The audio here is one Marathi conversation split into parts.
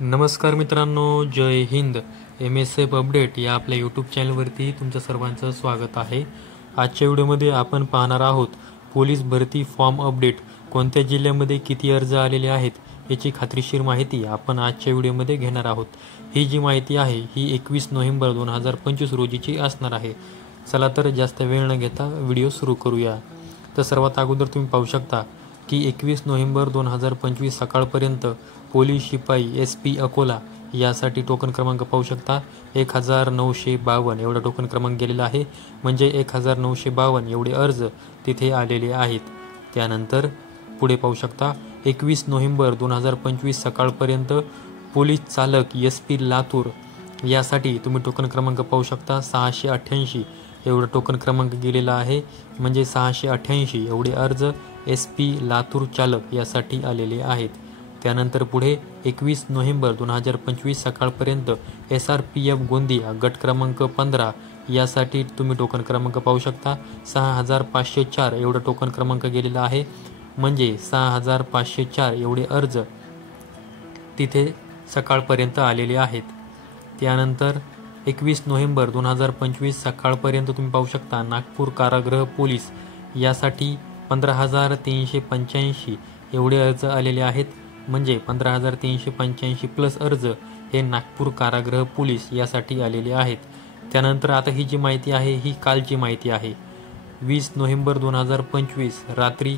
नमस्कार मित्रांनो, जय हिंद. MSF अपडेट या आपल्या यूट्यूब चॅनलवरती तुमचं सर्वांचं स्वागत आहे. आजच्या व्हिडिओमध्ये आपण पाहणार आहोत पोलीस भरती फॉर्म अपडेट. कोणत्या जिल्ह्यामध्ये किती अर्ज आलेले आहेत याची खात्रीशीर माहिती आपण आजच्या व्हिडिओमध्ये घेणार आहोत. ही जी माहिती आहे ही 21 नोव्हेंबर 2025 रोजीची असणार आहे. चला तर जास्त वेळ न घेता व्हिडिओ सुरू करूया. तर सर्वात अगोदर तुम्ही पाहू शकता की 21 नोव्हेंबर 2025 सकाळपर्यंत पोलीस शिपाई SP अकोला यासाठी टोकन क्रमांक पाहू शकता 1952 एवढा टोकन क्रमांक गेलेला आहे. म्हणजे 1952 एवढे अर्ज तिथे आलेले आहेत. त्यानंतर पुढे पाहू शकता 21 नोव्हेंबर 2025 सकाळपर्यंत पोलीस चालक SP लातूर यासाठी तुम्ही टोकन क्रमांक पाहू शकता 688 एवढा टोकन क्रमांक गेलेला आहे. म्हणजे 688 एवढे अर्ज SP लातूर चालक यासाठी आलेले आहेत. त्यानंतर पुढे 21 नोव्हेंबर 2025 सकाळपर्यंत SRPF गोंदिया गट क्रमांक 15 यासाठी तुम्ही टोकन क्रमांक पाहू शकता 6504 एवढा टोकन क्रमांक गेलेला आहे. म्हणजे 6504 एवढे अर्ज तिथे सकाळपर्यंत आलेले आहेत. त्यानंतर 21 नोव्हेंबर 2025 सकाळपर्यंत तुम्ही पाहू शकता नागपूर कारागृह पोलीस यासाठी 15385 एवढे अर्ज आलेले आहेत. म्हणजे 15385 प्लस अर्ज हे नागपूर कारागृह पोलीस यासाठी आलेले आहेत. त्यानंतर आता ही जी माहिती आहे ही कालची माहिती आहे. 20 नोव्हेंबर 2025 रात्री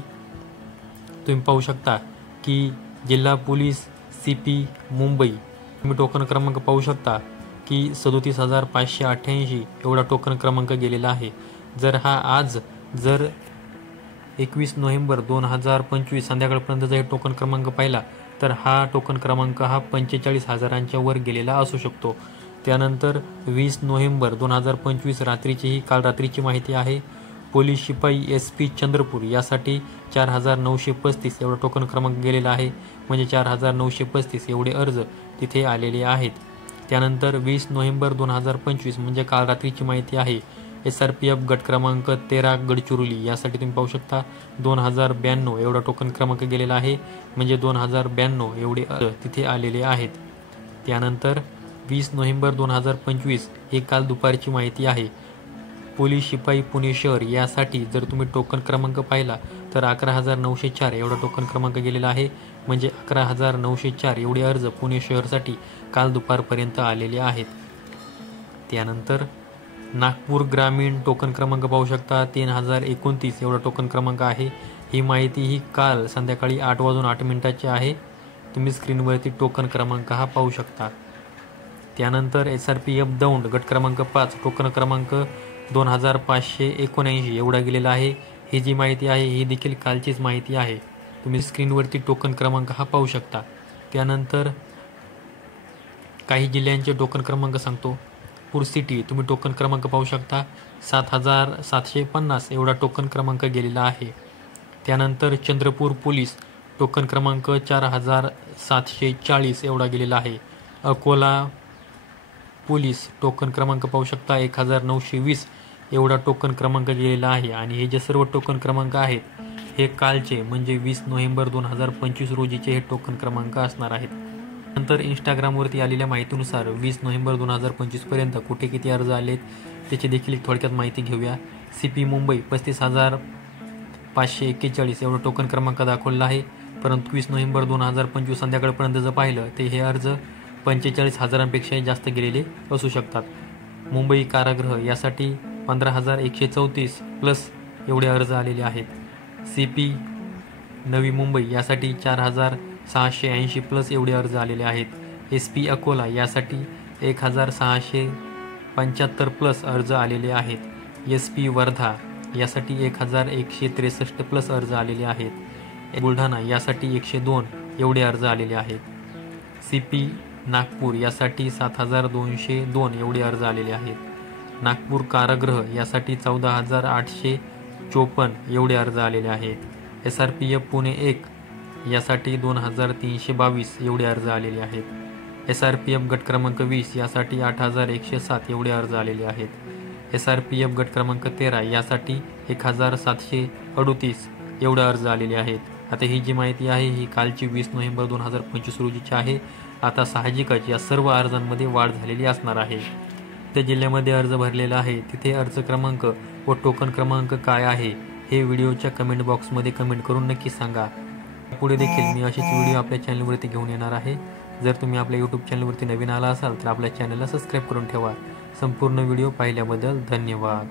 तुम्ही पाहू शकता की जिल्हा पोलीस CP मुंबई तुम्ही टोकन क्रमांक पाहू शकता की 37588 एवढा टोकन क्रमांक गेलेला आहे. जर 21 नोव्हेंबर 2025 संध्याकाळपर्यंत जर टोकन क्रमांक पाहिला तर हा टोकन क्रमांक हा 45,000च्या वर गेलेला असू शकतो. त्यानंतर 20 नोव्हेंबर 2025 रात्रीची ही काल रात्रीची माहिती आहे. पोलीस शिपाई SP चंद्रपूर यासाठी 4935 एवढा टोकन क्रमांक गेलेला आहे. म्हणजे 4935 एवढे अर्ज तिथे आलेले आहेत. त्यानंतर 20 नोव्हेंबर 2025 म्हणजे काल रात्रीची माहिती आहे. SRPF गट क्रमांक 13 गडचिरोली यासाठी तुम्ही पाहू शकता 2092 एवढा टोकन क्रमांक गेलेला आहे. म्हणजे 2092 एवढे अर्ज तिथे आलेले आहेत. त्यानंतर 20 नोव्हेंबर 2025 ही काल दुपारची माहिती आहे. पोलीस शिपाई पुणे शहर यासाठी जर तुम्ही टोकन क्रमांक पाहिला तर 11904 एवढा टोकन क्रमांक गेलेला आहे. म्हणजे 11904 एवढे अर्ज पुणे शहरसाठी काल दुपारपर्यंत आलेले आहेत. त्यानंतर नागपूर ग्रामीण टोकन क्रमांक पाहू शकता 3029 एवढा टोकन क्रमांक आहे. ही माहिती ही काल संध्याकाळी 8:08 आहे. तुम्ही स्क्रीनवरती टोकन क्रमांक हा पाहू शकता. त्यानंतर SRPF दौंड गट क्रमांक 5 टोकन क्रमांक 2579 एवढा गेलेला आहे. ही जी माहिती आहे ही देखील कालचीच माहिती आहे. तुम्ही स्क्रीनवरती टोकन क्रमांक हा पाहू शकता. त्यानंतर काही जिल्ह्यांचे टोकन क्रमांक सांगतो. पूर सिटी तुम्ही टोकन क्रमांक पाहू शकता 7750 एवढा टोकन क्रमांक गेलेला आहे. त्यानंतर चंद्रपूर पोलीस टोकन क्रमांक 4740 एवढा गेलेला आहे. अकोला पोलीस टोकन क्रमांक पाहू शकता 1920 एवढा टोकन क्रमांक गेलेला आहे. आणि हे जे सर्व टोकन क्रमांक आहेत हे कालचे म्हणजे 20 नोव्हेंबर 2025 रोजीचे हे टोकन क्रमांक असणार आहेत. नंतर इंस्टाग्रामवरती आलेल्या माहितीनुसार 20 नोव्हेंबर 2025 पर्यंत कुठे किती अर्ज आलेत त्याची देखील एक थोडक्यात माहिती घेऊया. CP मुंबई 35541 एवढा टोकन क्रमांक दाखवला आहे. परंतु 20 नोव्हेंबर 2025 संध्याकाळपर्यंत जर पाहिलं तर हे अर्ज 45,000पेक्षाही जास्त गेलेले असू शकतात. मुंबई कारागृह यासाठी 15,134 प्लस एवढे अर्ज आलेले आहेत. CP नवी मुंबई यासाठी 4,680 प्लस एवढे अर्ज आलेले आहेत. SP अकोला यासाठी 1,675 प्लस अर्ज आलेले आहेत. SP वर्धा यासाठी 1,163 प्लस अर्ज आलेले आहेत. बुलढाणा यासाठी 102 एवढे अर्ज आलेले आहेत. CP नागपूर यासाठी 7202 एवढे अर्ज आलेले आहेत. नागपूर कारागृह यासाठी 14,854 एवढे अर्ज आलेले आहेत. SRPF पुणे 1 यासाठी 2,322 एवढे अर्ज आलेले आहेत. SRPF गट क्रमांक 20 यासाठी 8,107 एवढे अर्ज आलेले आहेत. SRPF गट क्रमांक 13 यासाठी 1,738 एवढे अर्ज आलेले आहेत. आता ही जी माहिती आहे ही कालची 20 नोव्हेंबर 2025 रोजीची आहे. आता साहजिकच या सर्व अर्जांमध्ये वाढ झालेली असणार आहे. त्या जिल्ह्यामध्ये अर्ज भरलेला आहे तिथे अर्ज क्रमांक व टोकन क्रमांक काय आहे हे व्हिडिओच्या कमेंट बॉक्समध्ये कमेंट करून नक्की सांगा. पुढे देखील मी अशीच व्हिडिओ आपल्या चॅनलवरती घेऊन येणार आहे. जर तुम्ही आपल्या यूट्यूब चॅनलवरती नवीन आला असाल तर आपल्या चॅनलला सबस्क्राईब करून ठेवा. संपूर्ण व्हिडिओ पाहिल्याबद्दल धन्यवाद.